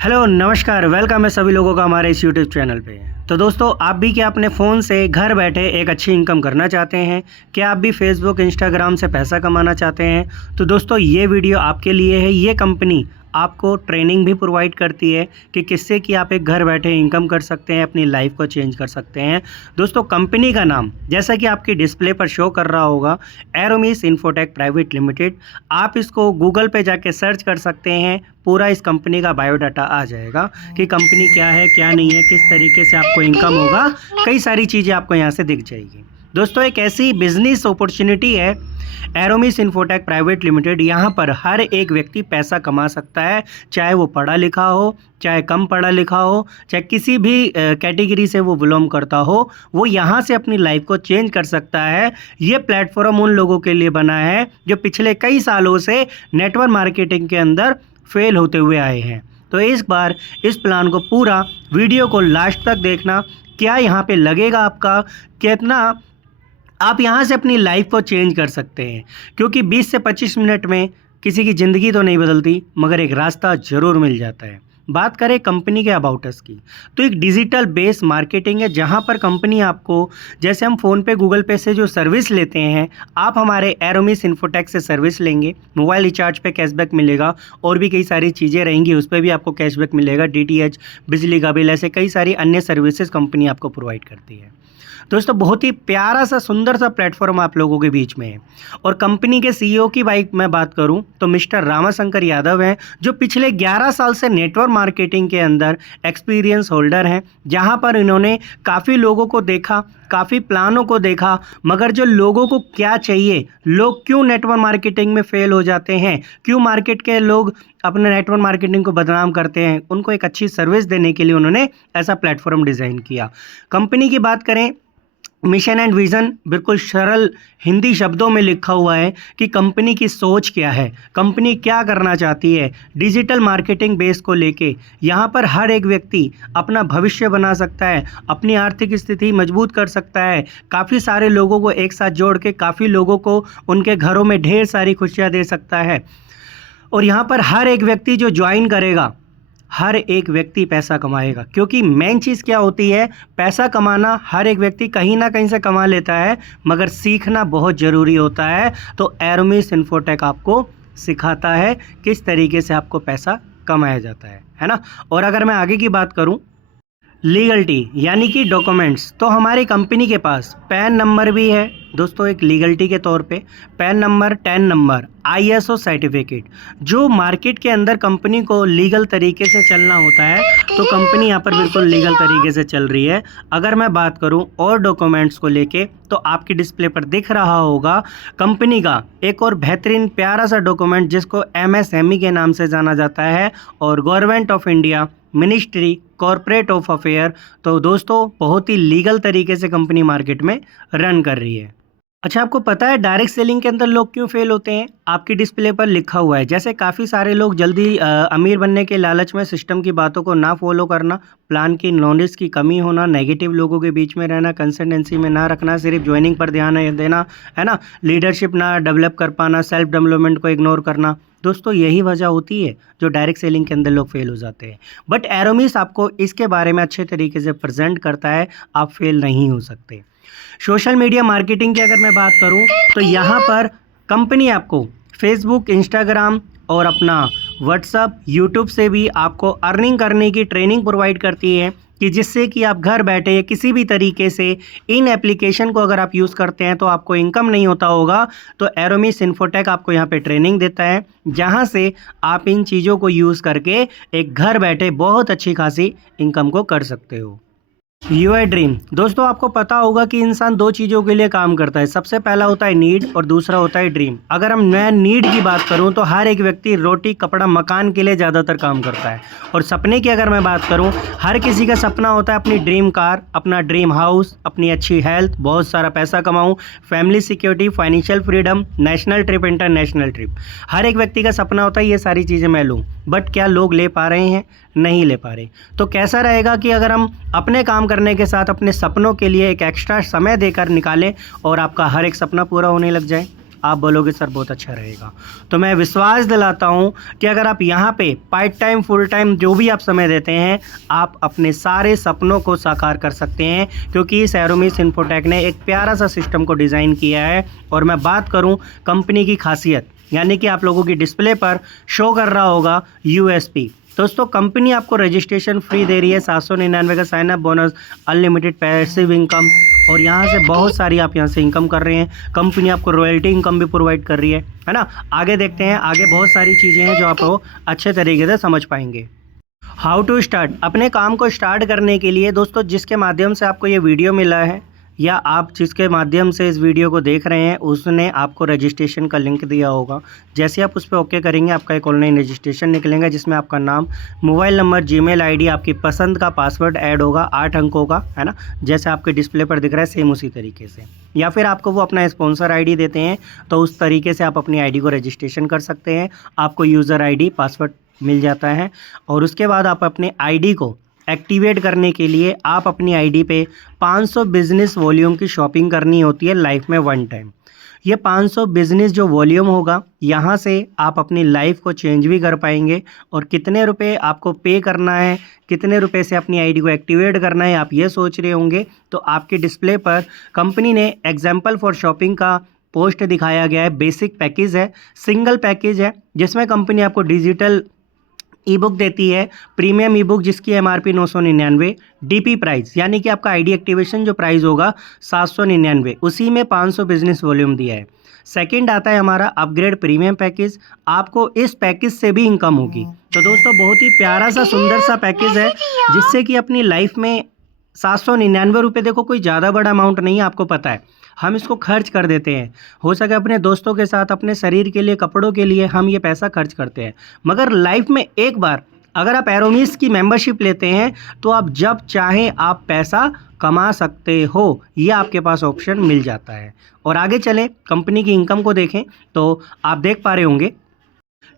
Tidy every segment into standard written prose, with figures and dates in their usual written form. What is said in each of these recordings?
Hello नमस्कार, welcome है सभी लोगों का हमारे इस यूट्यूब चैनल पे। तो दोस्तों, आप भी क्या अपने फ़ोन से घर बैठे एक अच्छी इनकम करना चाहते हैं? क्या आप भी फेसबुक इंस्टाग्राम से पैसा कमाना चाहते हैं? तो दोस्तों, ये वीडियो आपके लिए है। ये कंपनी आपको ट्रेनिंग भी प्रोवाइड करती है कि किससे कि आप एक घर बैठे इनकम कर सकते हैं, अपनी लाइफ को चेंज कर सकते हैं। दोस्तों, कंपनी का नाम जैसा कि आपकी डिस्प्ले पर शो कर रहा होगा, एरोमिस इन्फोटेक प्राइवेट लिमिटेड। आप इसको गूगल पे जाके सर्च कर सकते हैं, पूरा इस कंपनी का बायोडाटा आ जाएगा कि कंपनी क्या है, क्या नहीं है, किस तरीके से आपको इनकम होगा। कई सारी चीज़ें आपको यहाँ से दिख जाएगी। दोस्तों, एक ऐसी बिजनेस अपॉर्चुनिटी है एरोमिस इन्फोटेक प्राइवेट लिमिटेड। यहाँ पर हर एक व्यक्ति पैसा कमा सकता है, चाहे वो पढ़ा लिखा हो, चाहे कम पढ़ा लिखा हो, चाहे किसी भी कैटेगरी से वो बिलोंग करता हो, वो यहाँ से अपनी लाइफ को चेंज कर सकता है। ये प्लेटफॉर्म उन लोगों के लिए बना है जो पिछले कई सालों से नेटवर्क मार्केटिंग के अंदर फेल होते हुए आए हैं। तो इस बार इस प्लान को पूरा वीडियो को लास्ट तक देखना। क्या यहाँ पे लगेगा आपका, कितना आप यहाँ से अपनी लाइफ को चेंज कर सकते हैं, क्योंकि 20 से 25 मिनट में किसी की ज़िंदगी तो नहीं बदलती, मगर एक रास्ता ज़रूर मिल जाता है। बात करें कंपनी के अबाउट अस की, तो एक डिजिटल बेस मार्केटिंग है, जहाँ पर कंपनी आपको, जैसे हम फ़ोन पे गूगल पे से जो सर्विस लेते हैं, आप हमारे एरोमिस इन्फोटेक से सर्विस लेंगे, मोबाइल रिचार्ज पे कैशबैक मिलेगा, और भी कई सारी चीज़ें रहेंगी उस पर भी आपको कैशबैक मिलेगा। डीटीएच, बिजली का बिल, ऐसे कई सारी अन्य सर्विसेज कंपनी आपको प्रोवाइड करती है। दोस्तों, बहुत ही प्यारा सा सुंदर सा प्लेटफॉर्म आप लोगों के बीच में है। और कंपनी के सीईओ की मैं बात करूं तो मिस्टर रामाशंकर यादव हैं, जो पिछले 11 साल से नेटवर्क मार्केटिंग के अंदर एक्सपीरियंस होल्डर हैं, जहां पर इन्होंने काफ़ी लोगों को देखा, काफ़ी प्लानों को देखा, मगर जो लोगों को क्या चाहिए, लोग क्यों नेटवर्क मार्केटिंग में फेल हो जाते हैं, क्यों मार्केट के लोग अपने नेटवर्क मार्केटिंग को बदनाम करते हैं, उनको एक अच्छी सर्विस देने के लिए उन्होंने ऐसा प्लेटफॉर्म डिज़ाइन किया। कंपनी की बात करें, मिशन एंड विज़न बिल्कुल सरल हिंदी शब्दों में लिखा हुआ है कि कंपनी की सोच क्या है, कंपनी क्या करना चाहती है। डिजिटल मार्केटिंग बेस को लेके यहाँ पर हर एक व्यक्ति अपना भविष्य बना सकता है, अपनी आर्थिक स्थिति मजबूत कर सकता है, काफ़ी सारे लोगों को एक साथ जोड़ के काफ़ी लोगों को उनके घरों में ढेर सारी खुशियाँ दे सकता है। और यहाँ पर हर एक व्यक्ति जो ज्वाइन करेगा, हर एक व्यक्ति पैसा कमाएगा, क्योंकि मेन चीज़ क्या होती है, पैसा कमाना हर एक व्यक्ति कहीं ना कहीं से कमा लेता है, मगर सीखना बहुत ज़रूरी होता है। तो एरोमिस इन्फोटेक आपको सिखाता है किस तरीके से आपको पैसा कमाया जाता है ना। और अगर मैं आगे की बात करूं, लीगलिटी यानी कि डॉक्यूमेंट्स, तो हमारी कंपनी के पास पैन नंबर भी है दोस्तों, एक लीगलिटी के तौर पे pan number, tan number, ISO certificate. जो मार्केट के अंदर कंपनी को लीगल तरीके से चलना होता है, तो कंपनी यहाँ पर बिल्कुल लीगल तरीके से चल रही है। अगर मैं बात करूँ और डॉक्यूमेंट्स को लेके, तो आपकी डिस्प्ले पर दिख रहा होगा कंपनी का एक और बेहतरीन प्यारा सा डॉक्यूमेंट, जिसको एमएसएमई के नाम से जाना जाता है, और government of India, ministry corporate of affair. तो दोस्तों, बहुत ही लीगल तरीके से कंपनी मार्केट में रन कर रही है। अच्छा, आपको पता है डायरेक्ट सेलिंग के अंदर लोग क्यों फेल होते हैं? आपकी डिस्प्ले पर लिखा हुआ है। जैसे काफ़ी सारे लोग जल्दी अमीर बनने के लालच में सिस्टम की बातों को ना फॉलो करना, प्लान की नॉलेज की कमी होना, नेगेटिव लोगों के बीच में रहना, कंसिस्टेंसी में ना रखना, सिर्फ ज्वाइनिंग पर ध्यान देना, है ना, लीडरशिप ना डेवलप कर पाना, सेल्फ डेवलपमेंट को इग्नोर करना। दोस्तों, यही वजह होती है जो डायरेक्ट सेलिंग के अंदर लोग फेल हो जाते हैं। बट एरोमिस आपको इसके बारे में अच्छे तरीके से प्रेजेंट करता है, आप फेल नहीं हो सकते। सोशल मीडिया मार्केटिंग की अगर मैं बात करूं, तो यहाँ पर कंपनी आपको फेसबुक, इंस्टाग्राम और अपना व्हाट्सअप, यूट्यूब से भी आपको अर्निंग करने की ट्रेनिंग प्रोवाइड करती है, कि जिससे कि आप घर बैठे किसी भी तरीके से इन एप्लीकेशन को अगर आप यूज़ करते हैं तो आपको इनकम नहीं होता होगा। तो एरोमिस इन्फोटेक आपको यहाँ पे ट्रेनिंग देता है, जहाँ से आप इन चीज़ों को यूज़ करके एक घर बैठे बहुत अच्छी खासी इनकम को कर सकते हो। यूआई ड्रीम, दोस्तों आपको पता होगा कि इंसान दो चीज़ों के लिए काम करता है। सबसे पहला होता है नीड और दूसरा होता है ड्रीम। अगर मैं नीड की बात करूं, तो हर एक व्यक्ति रोटी, कपड़ा, मकान के लिए ज़्यादातर काम करता है। और सपने की अगर मैं बात करूं, हर किसी का सपना होता है अपनी ड्रीम कार, अपना ड्रीम हाउस, अपनी अच्छी हेल्थ, बहुत सारा पैसा कमाऊँ, family security, financial freedom, national trip, international trip. हर एक व्यक्ति का सपना होता है ये सारी चीज़ें मैं लूँ, बट क्या लोग ले पा रहे हैं? नहीं ले पा रहे। तो कैसा रहेगा कि अगर हम अपने काम करने के साथ अपने सपनों के लिए एक एक्स्ट्रा समय देकर निकालें और आपका हर एक सपना पूरा होने लग जाए। आप बोलोगे सर बहुत अच्छा रहेगा। तो मैं विश्वास दिलाता हूँ कि अगर आप यहाँ पे पार्ट टाइम फुल टाइम जो भी आप समय देते हैं, आप अपने सारे सपनों को साकार कर सकते हैं, क्योंकि इस एरोमिस इन्फोटेक ने एक प्यारा सा सिस्टम को डिज़ाइन किया है। और मैं बात करूँ कंपनी की खासियत, यानी कि आप लोगों की डिस्प्ले पर शो कर रहा होगा यूएसपी। दोस्तों कंपनी आपको रजिस्ट्रेशन फ्री दे रही है, 799 का sign up bonus, unlimited passive income, और यहाँ से बहुत सारी आप यहाँ से इनकम कर रहे हैं। कंपनी आपको रॉयल्टी इनकम भी प्रोवाइड कर रही है ना। आगे देखते हैं, आगे बहुत सारी चीज़ें हैं जो आपको अच्छे तरीके से समझ पाएंगे। हाउ टू स्टार्ट, अपने काम को स्टार्ट करने के लिए दोस्तों जिसके माध्यम से आपको ये वीडियो मिला है या आप जिसके माध्यम से इस वीडियो को देख रहे हैं, उसने आपको रजिस्ट्रेशन का लिंक दिया होगा। जैसे आप उस पर ओके करेंगे, आपका एक ऑनलाइन रजिस्ट्रेशन निकलेगा जिसमें आपका नाम, मोबाइल नंबर, जीमेल आईडी, आपकी पसंद का पासवर्ड ऐड होगा 8 अंकों का, है ना, जैसे आपके डिस्प्ले पर दिख रहा है सेम उसी तरीके से। या फिर आपको वो अपना स्पॉन्सर आईडी देते हैं तो उस तरीके से आप अपनी आईडी को रजिस्ट्रेशन कर सकते हैं। आपको यूज़र आईडी, पासवर्ड मिल जाता है, और उसके बाद आप अपने आईडी को एक्टिवेट करने के लिए आप अपनी आईडी पे 500 बिजनेस वॉल्यूम की शॉपिंग करनी होती है लाइफ में वन टाइम। ये 500 बिजनेस जो वॉल्यूम होगा, यहाँ से आप अपनी लाइफ को चेंज भी कर पाएंगे। और कितने रुपए आपको पे करना है, कितने रुपए से अपनी आईडी को एक्टिवेट करना है, आप ये सोच रहे होंगे। तो आपके डिस्प्ले पर कंपनी ने एग्जाम्पल फॉर शॉपिंग का पोस्ट दिखाया गया है। बेसिक पैकेज है, सिंगल पैकेज है, जिसमें कंपनी आपको डिजिटल ई बुक देती है, प्रीमियम ई बुक जिसकी एमआरपी 999, डीपी प्राइस यानी कि आपका आईडी एक्टिवेशन जो प्राइस होगा 799, उसी में 500 बिजनेस वॉल्यूम दिया है। सेकंड आता है हमारा अपग्रेड प्रीमियम पैकेज, आपको इस पैकेज से भी इनकम होगी। तो दोस्तों बहुत ही प्यारा सा सुंदर सा पैकेज है, जिससे कि अपनी लाइफ में 799 रुपये, देखो कोई ज़्यादा बड़ा अमाउंट नहीं है, आपको पता है, हम इसको खर्च कर देते हैं। हो सके अपने दोस्तों के साथ, अपने शरीर के लिए, कपड़ों के लिए हम ये पैसा खर्च करते हैं। मगर लाइफ में एक बार अगर आप एरोमिस की मेंबरशिप लेते हैं तो आप जब चाहें आप पैसा कमा सकते हो, ये आपके पास ऑप्शन मिल जाता है। और आगे चलें, कंपनी की इनकम को देखें तो आप देख पा रहे होंगे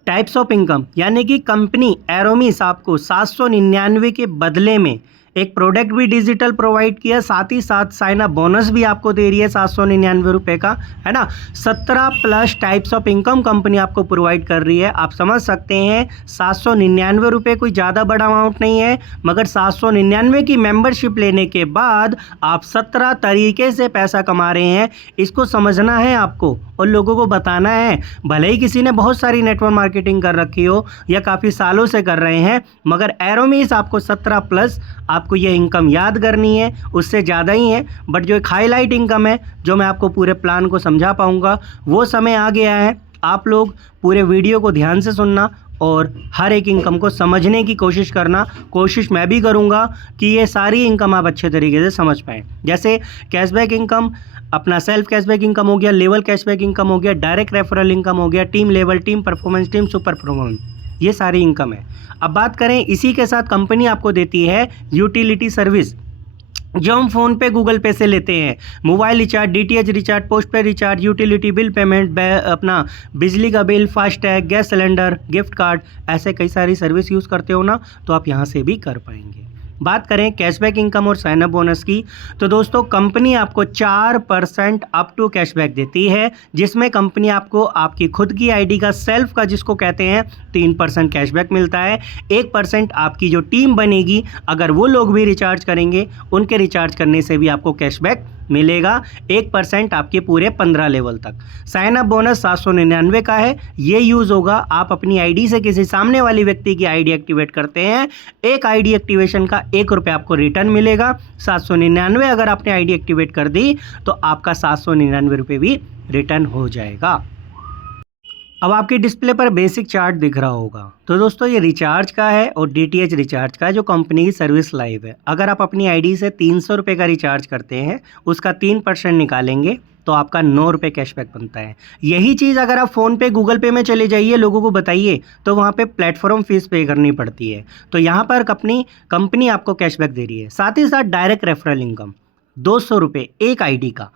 टाइप्स ऑफ इनकम, यानी कि कंपनी एरोमिस आपको 799 के बदले में एक प्रोडक्ट भी डिजिटल प्रोवाइड किया, साथ ही साथ साइन अप बोनस भी आपको दे रही है 799 रुपये का, है ना। 17 plus types of income company आपको प्रोवाइड कर रही है। आप समझ सकते हैं 799 रुपये कोई ज़्यादा बड़ा अमाउंट नहीं है, मगर 799 की मेंबरशिप लेने के बाद आप 17 तरीके से पैसा कमा रहे हैं। इसको समझना है आपको और लोगों को बताना है। भले ही किसी ने बहुत सारी नेटवर्क मार्केटिंग कर रखी हो या काफ़ी सालों से कर रहे हैं, मगर एरोमिस आपको 17 प्लस आपको ये इनकम याद करनी है, उससे ज़्यादा ही है। बट जो एक हाईलाइट इनकम है, जो मैं आपको पूरे प्लान को समझा पाऊँगा, वो समय आ गया है। आप लोग पूरे वीडियो को ध्यान से सुनना और हर एक इनकम को समझने की कोशिश करना। कोशिश मैं भी करूँगा कि ये सारी इनकम आप अच्छे तरीके से समझ पाएँ। जैसे कैशबैक इनकम, अपना सेल्फ कैशबैक इनकम हो गया, लेवल कैशबैक इनकम हो गया, डायरेक्ट रेफरल इनकम हो गया, team level, team performance, team super performance, ये सारी इनकम है। अब बात करें, इसी के साथ कंपनी आपको देती है यूटिलिटी सर्विस, जो हम फ़ोन पे, गूगल पे से लेते हैं। Mobile recharge, DTH recharge, post पे रिचार्ज, यूटिलिटी बिल पेमेंट, अपना बिजली का bill, FASTag, gas cylinder, gift card, ऐसे कई सारी सर्विस यूज़ करते हो ना, तो आप यहाँ से भी कर पाएंगे। बात करें कैशबैक इनकम और साइनअप बोनस की, तो दोस्तों कंपनी आपको 4% अप टू कैशबैक देती है, जिसमें कंपनी आपको आपकी खुद की आईडी का, सेल्फ का जिसको कहते हैं, 3% कैशबैक मिलता है। 1% आपकी जो टीम बनेगी, अगर वो लोग भी रिचार्ज करेंगे, उनके रिचार्ज करने से भी आपको कैशबैक मिलेगा। 1% आपके पूरे 15 लेवल तक। साइन अप बोनस 799 का है, ये यूज़ होगा, आप अपनी आईडी से किसी सामने वाली व्यक्ति की आईडी एक्टिवेट करते हैं, एक आईडी एक्टिवेशन का 1 रुपये आपको रिटर्न मिलेगा। 799 अगर आपने आईडी एक्टिवेट कर दी तो आपका 799 रुपये भी रिटर्न हो जाएगा। अब आपके डिस्प्ले पर बेसिक चार्ट दिख रहा होगा, तो दोस्तों ये रिचार्ज का है और डीटीएच रिचार्ज का है, जो कंपनी की सर्विस लाइव है। अगर आप अपनी आईडी से 300 रुपये का रिचार्ज करते हैं, उसका 3% निकालेंगे तो आपका 9 रुपये कैशबैक बनता है। यही चीज़ अगर आप फ़ोन पे, गूगल पे में चले जाइए, लोगों को बताइए, तो वहाँ पे प्लेटफॉर्म फीस पे करनी पड़ती है। तो यहाँ पर कंपनी आपको कैशबैक दे रही है। साथ ही साथ डायरेक्ट रेफरल इनकम 200 रुपये एक आईडी का।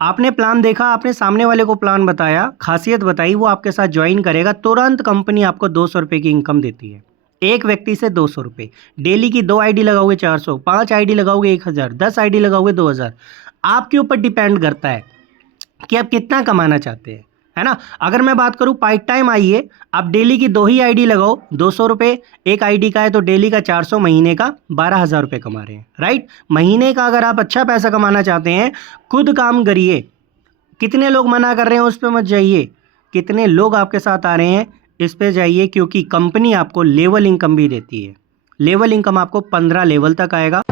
आपने प्लान देखा, आपने सामने वाले को प्लान बताया, खासियत बताई, वो आपके साथ ज्वाइन करेगा, तुरंत कंपनी आपको 200 रुपये की इनकम देती है। एक व्यक्ति से 200 रुपये। डेली की 2 आईडी लगाओगे 400, 5 आईडी लगाओगे 1000, 10 आईडी लगाओगे 2000। आपके ऊपर डिपेंड करता है कि आप कितना कमाना चाहते हैं। है ना। अगर मैं बात करूं पार्ट टाइम आइए, आप डेली की 2 ही आईडी लगाओ, 200 रुपये एक आईडी का है तो डेली का 400, महीने का 12,000 रुपये कमा रहे हैं, राइट। महीने का अगर आप अच्छा पैसा कमाना चाहते हैं, खुद काम करिए। कितने लोग मना कर रहे हैं उस पर मत जाइए, कितने लोग आपके साथ आ रहे हैं इस पे जाइए, क्योंकि कंपनी आपको लेवल इनकम भी देती है। लेवल इनकम आपको 15 लेवल तक आएगा।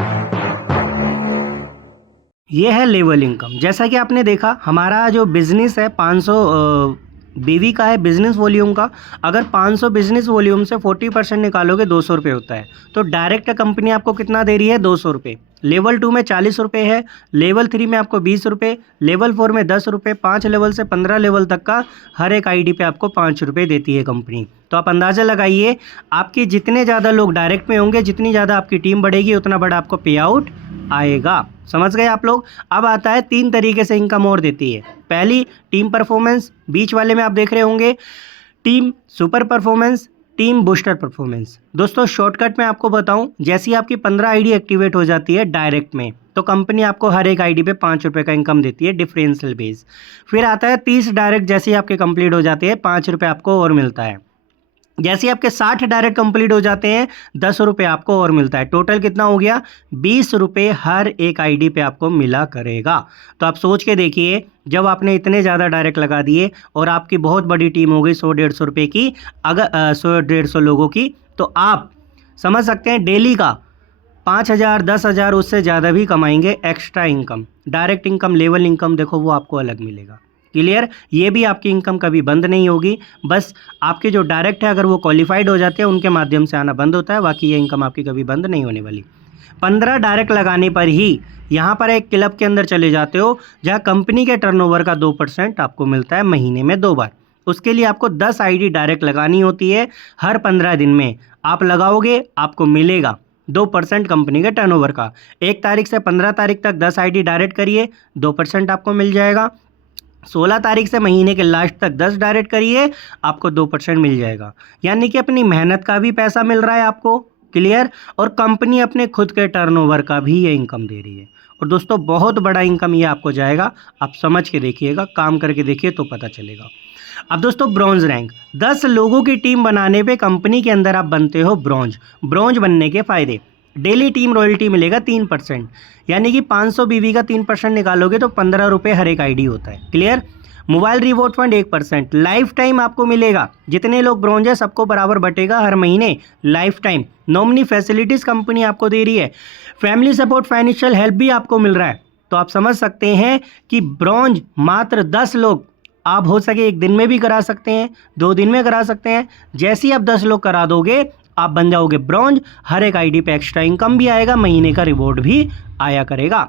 ये है लेवल इनकम। जैसा कि आपने देखा हमारा जो बिजनेस है 500 बीवी का है बिजनेस वॉल्यूम का। अगर 500 बिजनेस वॉल्यूम से 40% निकालोगे 200 रुपये होता है। तो डायरेक्ट कंपनी आपको कितना दे रही है? 200 रुपये। लेवल 2 में 40 रुपये है, लेवल 3 में आपको 20 रुपये, लेवल 4 में 10 रुपये, 5 लेवल से 15 लेवल तक का हर एक आईडी पे आपको 5 रुपये देती है कंपनी। तो आप अंदाज़ा लगाइए, आपके जितने ज़्यादा लोग डायरेक्ट में होंगे, जितनी ज़्यादा आपकी टीम बढ़ेगी, उतना बड़ा आपको पे आउट आएगा। समझ गए आप लोग। अब आता है 3 तरीके से इनकम और देती है। पहली टीम परफॉर्मेंस, बीच वाले में आप देख रहे होंगे team super performance, team booster performance. दोस्तों शॉर्टकट में आपको बताऊं, जैसी आपकी 15 आईडी एक्टिवेट हो जाती है डायरेक्ट में, तो कंपनी आपको हर एक आईडी पे 5 रुपये का इनकम देती है डिफरेंशियल बेस। फिर आता है 30 डायरेक्ट, जैसे ही आपके कंप्लीट हो जाते हैं 5 रुपये आपको और मिलता है। जैसे आपके 60 डायरेक्ट कंप्लीट हो जाते हैं 10 रुपये आपको और मिलता है। टोटल कितना हो गया? 20 रुपये हर एक आईडी पे आपको मिला करेगा। तो आप सोच के देखिए, जब आपने इतने ज़्यादा डायरेक्ट लगा दिए और आपकी बहुत बड़ी टीम हो गई 100-150 रुपये की, अगर 100-150 लोगों की, तो आप समझ सकते हैं डेली का 5,000 10,000 उससे ज़्यादा भी कमाएंगे extra income. Direct income, level income देखो वो आपको अलग मिलेगा। क्लियर? ये भी आपकी इनकम कभी बंद नहीं होगी। बस आपके जो डायरेक्ट है अगर वो क्वालिफाइड हो जाते हैं उनके माध्यम से आना बंद होता है, बाकी ये इनकम आपकी कभी बंद नहीं होने वाली। 15 डायरेक्ट लगाने पर ही यहाँ पर एक क्लब के अंदर चले जाते हो जहाँ कंपनी के टर्नओवर का 2% आपको मिलता है महीने में 2 बार। उसके लिए आपको 10 आईडी डायरेक्ट लगानी होती है। हर 15 दिन में आप लगाओगे, आपको मिलेगा 2% कंपनी के टर्नओवर का। 1 तारीख से 15 तारीख तक 10 आईडी डायरेक्ट करिए, 2% आपको मिल जाएगा। 16 तारीख से महीने के लास्ट तक 10 डायरेक्ट करिए, आपको 2% मिल जाएगा। यानी कि अपनी मेहनत का भी पैसा मिल रहा है आपको। क्लियर? और कंपनी अपने खुद के टर्नओवर का भी ये इनकम दे रही है। और दोस्तों बहुत बड़ा इनकम ये आपको जाएगा। आप समझ के देखिएगा, काम करके देखिए तो पता चलेगा। अब दोस्तों ब्रॉन्ज रैंक, 10 लोगों की टीम बनाने पे कंपनी के अंदर आप बनते हो ब्रॉन्ज। ब्रॉन्ज बनने के फायदे, डेली टीम रॉयल्टी मिलेगा 3%, यानी कि 500 बीवी का 3% निकालोगे तो 15 रुपये हर एक आईडी होता है। Clear? Mobile reward fund 1%, life time आपको मिलेगा। जितने लोग ब्रॉन्ज है सबको बराबर बटेगा हर महीने, life time. Nominee facilities company आपको दे रही है। फैमिली सपोर्ट, फाइनेंशियल हेल्प भी आपको मिल रहा है। तो आप समझ सकते हैं कि ब्रॉन्ज मात्र 10 लोग, आप हो सके 1 दिन में भी करा सकते हैं, 2 दिन में करा सकते हैं। जैसे ही आप 10 लोग करा दोगे आप बन जाओगे ब्रॉन्ज। हर एक आईडी पे एक्स्ट्रा इनकम भी आएगा, महीने का रिवॉर्ड भी आया करेगा।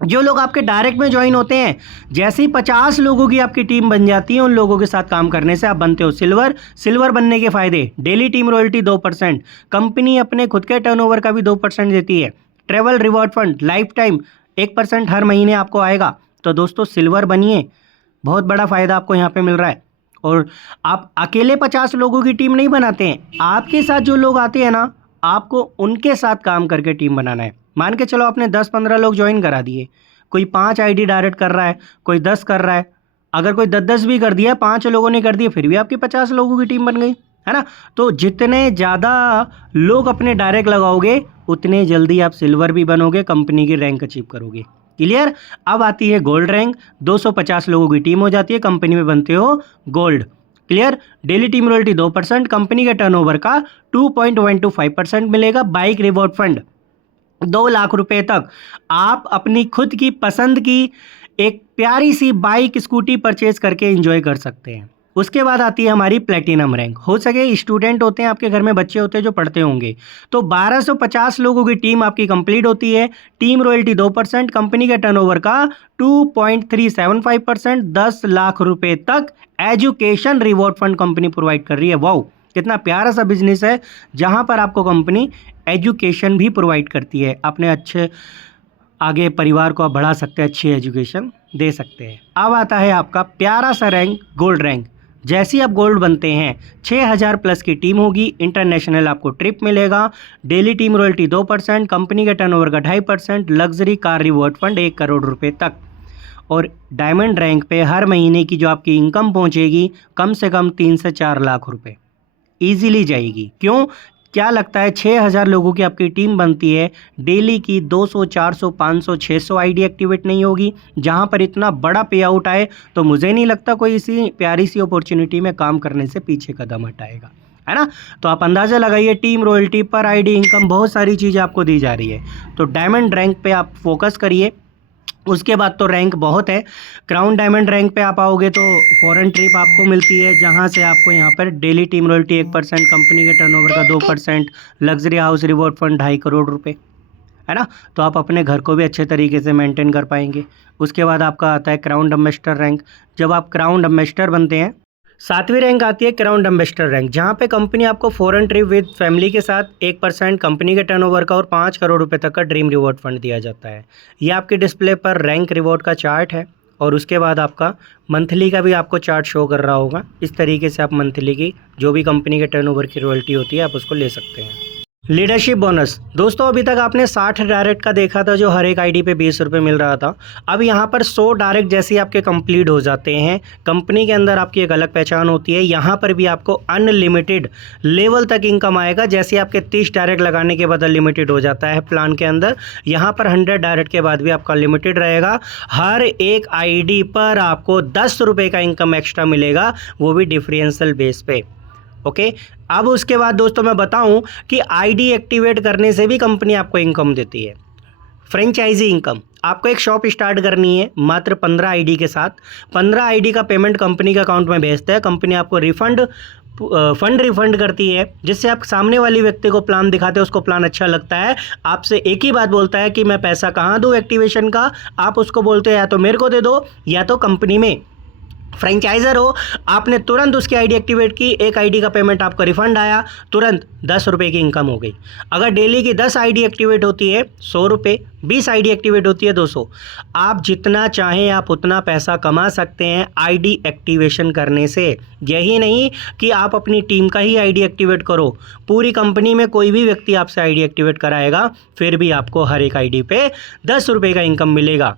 जो लोग आपके डायरेक्ट में ज्वाइन होते हैं, जैसे ही 50 लोगों की आपकी टीम बन जाती है, उन लोगों के साथ काम करने से आप बनते हो सिल्वर। सिल्वर बनने के फायदे, डेली टीम रॉयल्टी 2%, कंपनी अपने खुद के टर्नओवर का भी 2% देती है। Travel reward fund life time 1% हर महीने आपको आएगा। तो दोस्तों सिल्वर बनिए, बहुत बड़ा फ़ायदा आपको यहाँ पे मिल रहा है। और आप अकेले 50 लोगों की टीम नहीं बनाते हैं, आपके साथ जो लोग आते हैं ना, आपको उनके साथ काम करके टीम बनाना है। मान के चलो आपने 10-15 लोग ज्वाइन करा दिए, कोई 5 आईडी डायरेक्ट कर रहा है, कोई 10 कर रहा है, अगर कोई 10-10 भी कर दिया, 5 लोगों ने कर दिया, फिर भी आपकी 50 लोगों की टीम बन गई, है ना। तो जितने ज़्यादा लोग अपने डायरेक्ट लगाओगे उतने जल्दी आप सिल्वर भी बनोगे, कंपनी की रैंक अचीव करोगे। क्लियर? अब आती है गोल्ड रैंक, 250 लोगों की टीम हो जाती है, कंपनी में बनते हो gold. Clear? Daily team royalty 2%, company के टर्नओवर का 2.125% मिलेगा। बाइक रिवॉर्ड फंड 2 लाख रुपए तक आप अपनी खुद की पसंद की एक प्यारी सी बाइक स्कूटी परचेज करके एंजॉय कर सकते हैं। उसके बाद आती है हमारी प्लेटिनम रैंक। हो सके स्टूडेंट होते हैं, आपके घर में बच्चे होते हैं जो पढ़ते होंगे, तो 1250 लोगों की टीम आपकी कंप्लीट होती है। टीम रॉयल्टी 2%, कंपनी के टर्नओवर का 2.375%, 10 लाख रुपए तक education reward fund company provide कर रही है। वाओ, कितना प्यारा सा बिजनेस है जहां पर आपको कंपनी एजुकेशन भी प्रोवाइड करती है। अपने अच्छे आगे परिवार को आप बढ़ा सकते हैं, अच्छी एजुकेशन दे सकते हैं। अब आता है आपका प्यारा सा रैंक, गोल्ड रैंक। जैसे ही आप गोल्ड बनते हैं 6000 प्लस की टीम होगी, इंटरनेशनल आपको ट्रिप मिलेगा, डेली टीम रॉयल्टी 2%, कंपनी के टर्नओवर का 2.5%, luxury car reward fund 1 crore रुपए तक। और डायमंड रैंक पे हर महीने की जो आपकी इनकम पहुंचेगी कम से कम 3 से 4 लाख रुपए ईजिली जाएगी। क्यों? क्या लगता है 6000 लोगों की आपकी टीम बनती है, डेली की 200 400 500 600 आईडी एक्टिवेट नहीं होगी जहां पर इतना बड़ा पे आउट आए, तो मुझे नहीं लगता कोई इसी प्यारी सी अपॉर्चुनिटी में काम करने से पीछे कदम हटाएगा, है ना। तो आप अंदाज़ा लगाइए, टीम रॉयल्टी पर आईडी इनकम, बहुत सारी चीज़ें आपको दी जा रही है। तो डायमंड रैंक पे आप फोकस करिए। उसके बाद तो रैंक बहुत है। क्राउन डायमंड रैंक पे आप आओगे तो फॉरेन ट्रिप आपको मिलती है, जहां से आपको यहां पर डेली टीम रॉयल्टी 1%, कंपनी के टर्नओवर का 2%, luxury house reward fund 2.5 crore रुपए, है ना। तो आप अपने घर को भी अच्छे तरीके से मेंटेन कर पाएंगे। उसके बाद आपका आता है क्राउन एम्बेसडर रैंक। जब आप क्राउन एम्बेसडर बनते हैं, 7वीं रैंक आती है क्राउन एम्बेसडर रैंक, जहाँ पे कंपनी आपको फॉरेन ट्रिप विद फैमिली के साथ 1% कंपनी के टर्नओवर का और 5 करोड़ रुपए तक का ड्रीम रिवॉर्ड फंड दिया जाता है। ये आपके डिस्प्ले पर रैंक रिवॉर्ड का चार्ट है, और उसके बाद आपका मंथली का भी आपको चार्ट शो कर रहा होगा। इस तरीके से आप मंथली की जो भी कंपनी के टर्नओवर की रॉयल्टी होती है आप उसको ले सकते हैं। लीडरशिप बोनस, दोस्तों अभी तक आपने 60 डायरेक्ट का देखा था जो हर एक आईडी पे 20 रुपये मिल रहा था। अब यहाँ पर 100 डायरेक्ट जैसे ही आपके कंप्लीट हो जाते हैं, कंपनी के अंदर आपकी एक अलग पहचान होती है। यहाँ पर भी आपको अनलिमिटेड लेवल तक इनकम आएगा। जैसे आपके 30 डायरेक्ट लगाने के बाद लिमिटेड हो जाता है प्लान के अंदर, यहाँ पर 100 डायरेक्ट के बाद भी आपका लिमिटेड रहेगा। हर एक आई पर आपको 10 रुपये का इनकम एक्स्ट्रा मिलेगा, वो भी डिफरेंशियल बेस पे। ओके, अब उसके बाद दोस्तों मैं बताऊं कि आईडी एक्टिवेट करने से भी कंपनी आपको इनकम देती है। फ्रेंचाइजी इनकम, आपको एक शॉप स्टार्ट करनी है मात्र 15 आईडी के साथ। 15 आईडी का पेमेंट कंपनी के अकाउंट में भेजता है, कंपनी आपको फंड रिफंड करती है, जिससे आप सामने वाले व्यक्ति को प्लान दिखाते हैं, उसको प्लान अच्छा लगता है, आपसे एक ही बात बोलता है कि मैं पैसा कहाँ दूँ एक्टिवेशन का। आप उसको बोलते हैं या तो मेरे को दे दो या तो कंपनी में फ्रेंचाइजर हो, आपने तुरंत उसकी आईडी एक्टिवेट की, एक आईडी का पेमेंट आपको रिफंड आया, तुरंत 10 रुपये की इनकम हो गई। अगर डेली की 10 आईडी एक्टिवेट होती है 100 रुपये, 20 आईडी एक्टिवेट होती है 200। आप जितना चाहें आप उतना पैसा कमा सकते हैं आईडी एक्टिवेशन करने से। यही नहीं कि आप अपनी टीम का ही आईडी एक्टिवेट करो, पूरी कंपनी में कोई भी व्यक्ति आपसे आईडी एक्टिवेट कराएगा, फिर भी आपको हर एक आईडी पे 10 रुपये का इनकम मिलेगा।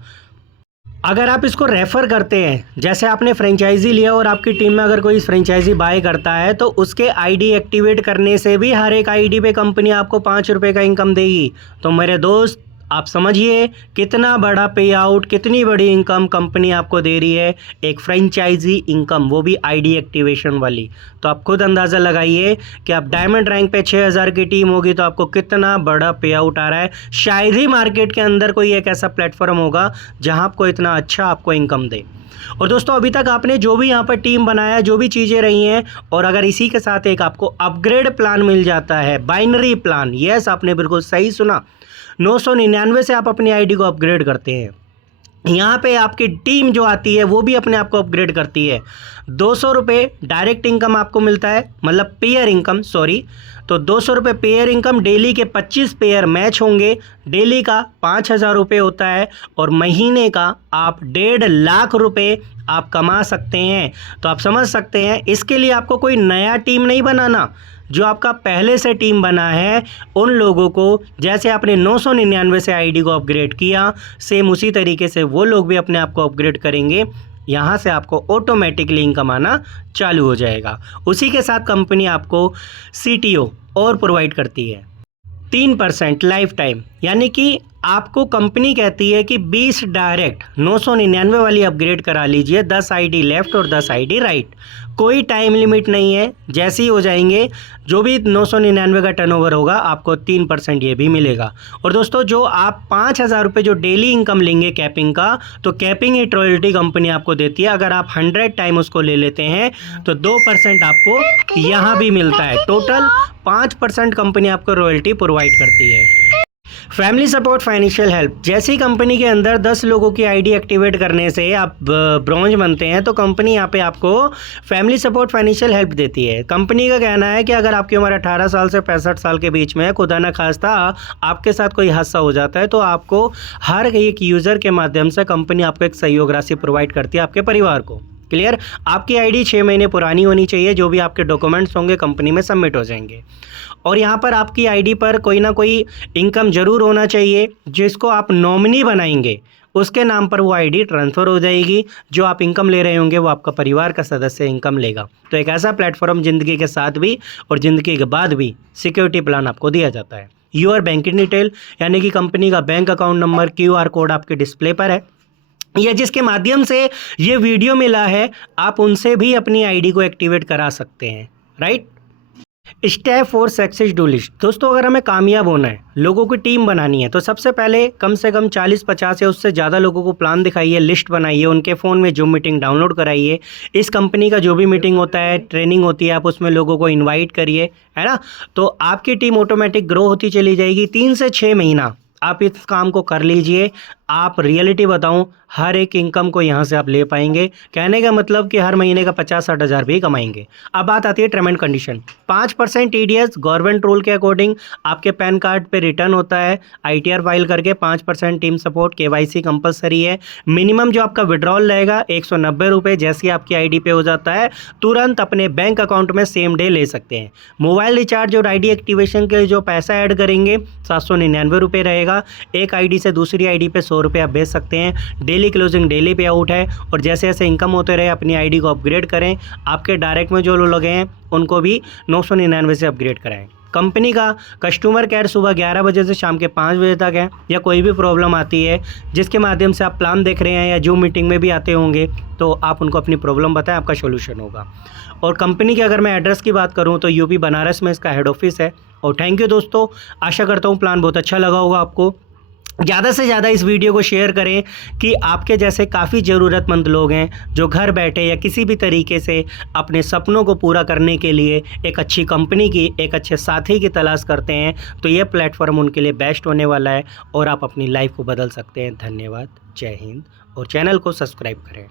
अगर आप इसको रेफ़र करते हैं, जैसे आपने फ्रेंचाइजी लिया और आपकी टीम में अगर कोई फ्रेंचाइजी बाय करता है, तो उसके आईडी एक्टिवेट करने से भी हर एक आईडी पे कंपनी आपको 5 रुपये का इनकम देगी। तो मेरे दोस्त आप समझिए कितना बड़ा पे आउट, कितनी बड़ी इनकम कंपनी आपको दे रही है, एक फ्रेंचाइजी इनकम, वो भी आईडी एक्टिवेशन वाली। तो आप खुद अंदाज़ा लगाइए कि आप डायमंड रैंक पे 6000 की टीम होगी तो आपको कितना बड़ा पे आउट आ रहा है। शायद ही मार्केट के अंदर कोई एक ऐसा प्लेटफॉर्म होगा जहां आपको इतना अच्छा आपको इनकम दे। और दोस्तों अभी तक आपने जो भी यहाँ पर टीम बनाया, जो भी चीज़ें रही हैं, और अगर इसी के साथ एक आपको अपग्रेड प्लान मिल जाता है, बाइनरी प्लान, यस आपने बिल्कुल सही सुना, 999 से आप अपनी आईडी को अपग्रेड करते हैं। यहाँ पे आपकी टीम जो आती है वो भी अपने आप को अपग्रेड करती है। 200 रुपये डायरेक्ट इनकम आपको मिलता है, मतलब पेयर इनकम, सॉरी। तो 200 रुपये पेयर इनकम, डेली के 25 पेयर मैच होंगे, डेली का 5000 रुपये होता है, और महीने का आप 1.5 लाख रुपये आप कमा सकते हैं। तो आप समझ सकते हैं, इसके लिए आपको कोई नया टीम नहीं बनाना। जो आपका पहले से टीम बना है उन लोगों को, जैसे आपने 999 से आईडी को अपग्रेड किया, सेम उसी तरीके से वो लोग भी अपने आप को अपग्रेड करेंगे। यहाँ से आपको ऑटोमेटिकली इनकम आना चालू हो जाएगा। उसी के साथ कंपनी आपको CTO और प्रोवाइड करती है 3% लाइफ टाइम, यानी कि आपको कंपनी कहती है कि 20 डायरेक्ट 999 वाली अपग्रेड करा लीजिए, 10 आईडी लेफ्ट और 10 आईडी राइट। कोई टाइम लिमिट नहीं है, जैसे ही हो जाएंगे जो भी 999 का टर्नओवर होगा आपको 3% ये भी मिलेगा। और दोस्तों जो आप 5000 रुपये जो डेली इनकम लेंगे कैपिंग का, तो कैपिंग ही रॉयल्टी कंपनी आपको देती है। अगर आप 100 टाइम उसको ले लेते हैं तो 2% आपको यहाँ भी मिलता है। टोटल 5% कंपनी आपको रॉयल्टी प्रोवाइड करती है। फैमिली सपोर्ट फाइनेंशियल हेल्प, जैसी कंपनी के अंदर 10 लोगों की आईडी एक्टिवेट करने से आप ब्रॉन्ज बनते हैं, तो कंपनी यहाँ पे आपको फैमिली सपोर्ट फाइनेंशियल हेल्प देती है। कंपनी का कहना है कि अगर आपकी उम्र 18 साल से 65 साल के बीच में है, खुदा न खास्ता आपके साथ कोई हादसा हो जाता है, तो आपको हर एक यूज़र के माध्यम से कंपनी आपको एक सहयोग राशि प्रोवाइड करती है आपके परिवार को। क्लियर? आपकी आईडी 6 महीने पुरानी होनी चाहिए, जो भी आपके डॉक्यूमेंट्स होंगे कंपनी में सबमिट हो जाएंगे। और यहाँ पर आपकी आईडी पर कोई ना कोई इनकम ज़रूर होना चाहिए, जिसको आप नॉमिनी बनाएंगे उसके नाम पर वो आईडी ट्रांसफ़र हो जाएगी। जो आप इनकम ले रहे होंगे वो आपका परिवार का सदस्य इनकम लेगा। तो एक ऐसा प्लेटफॉर्म ज़िंदगी के साथ भी और ज़िंदगी के बाद भी सिक्योरिटी प्लान आपको दिया जाता है। योर बैंकिंग डिटेल यानी कि कंपनी का bank account number, QR code आपके डिस्प्ले पर है, या जिसके माध्यम से ये वीडियो मिला है आप उनसे भी अपनी आईडी को एक्टिवेट करा सकते हैं, right. Step 4 success do list. दोस्तों अगर हमें कामयाब होना है, लोगों की टीम बनानी है, तो सबसे पहले कम से कम 40-50 या उससे ज़्यादा लोगों को प्लान दिखाइए, लिस्ट बनाइए, उनके फ़ोन में जूम मीटिंग डाउनलोड कराइए। इस कंपनी का जो भी मीटिंग होता है, ट्रेनिंग होती है, आप उसमें लोगों को इन्वाइट करिए, है ना। तो आपकी टीम ऑटोमेटिक ग्रो होती चली जाएगी। 3 से 6 महीना आप इस काम को कर लीजिए। आप रियलिटी बताऊं, हर एक इनकम को यहाँ से आप ले पाएंगे। कहने का मतलब कि हर महीने का 50-60 हज़ार भी कमाएंगे। अब बात आती है term and condition. 5% TDS government rule के अकॉर्डिंग आपके पैन कार्ड पे रिटर्न होता है। ITR फाइल करके 5% टीम सपोर्ट, KYC कंपलसरी है। मिनिमम जो आपका विड्रॉल रहेगा 190 रुपये, जैसे आपकी ID पे हो जाता है तुरंत अपने बैंक अकाउंट में सेम डे ले सकते हैं। मोबाइल रिचार्ज और ID एक्टिवेशन के जो पैसा ऐड करेंगे 799 रुपये रहेगा। एक ID से दूसरी ID पे 100 रुपये आप भेज सकते हैं। डेली क्लोजिंग डेली पे आउट है, और जैसे जैसे इनकम होते रहे अपनी आईडी को अपग्रेड करें। आपके डायरेक्ट में जो लोग लगे हैं उनको भी 999 से अपग्रेड कराएं। कंपनी का कस्टमर केयर सुबह 11 बजे से शाम के 5 बजे तक है। या कोई भी प्रॉब्लम आती है जिसके माध्यम से आप प्लान देख रहे हैं या जूम मीटिंग में भी आते होंगे, तो आप उनको अपनी प्रॉब्लम बताएं, आपका सोल्यूशन होगा। और कंपनी के अगर मैं एड्रेस की बात करूं तो यूपी बनारस में इसका हेड ऑफिस है। और थैंक यू दोस्तों, आशा करता हूं प्लान बहुत अच्छा लगा होगा आपको। ज़्यादा से ज़्यादा इस वीडियो को शेयर करें कि आपके जैसे काफ़ी ज़रूरतमंद लोग हैं जो घर बैठे या किसी भी तरीके से अपने सपनों को पूरा करने के लिए एक अच्छी कंपनी की, एक अच्छे साथी की तलाश करते हैं। तो ये प्लेटफॉर्म उनके लिए बेस्ट होने वाला है और आप अपनी लाइफ को बदल सकते हैं। धन्यवाद, जय हिंद, और चैनल को सब्सक्राइब करें।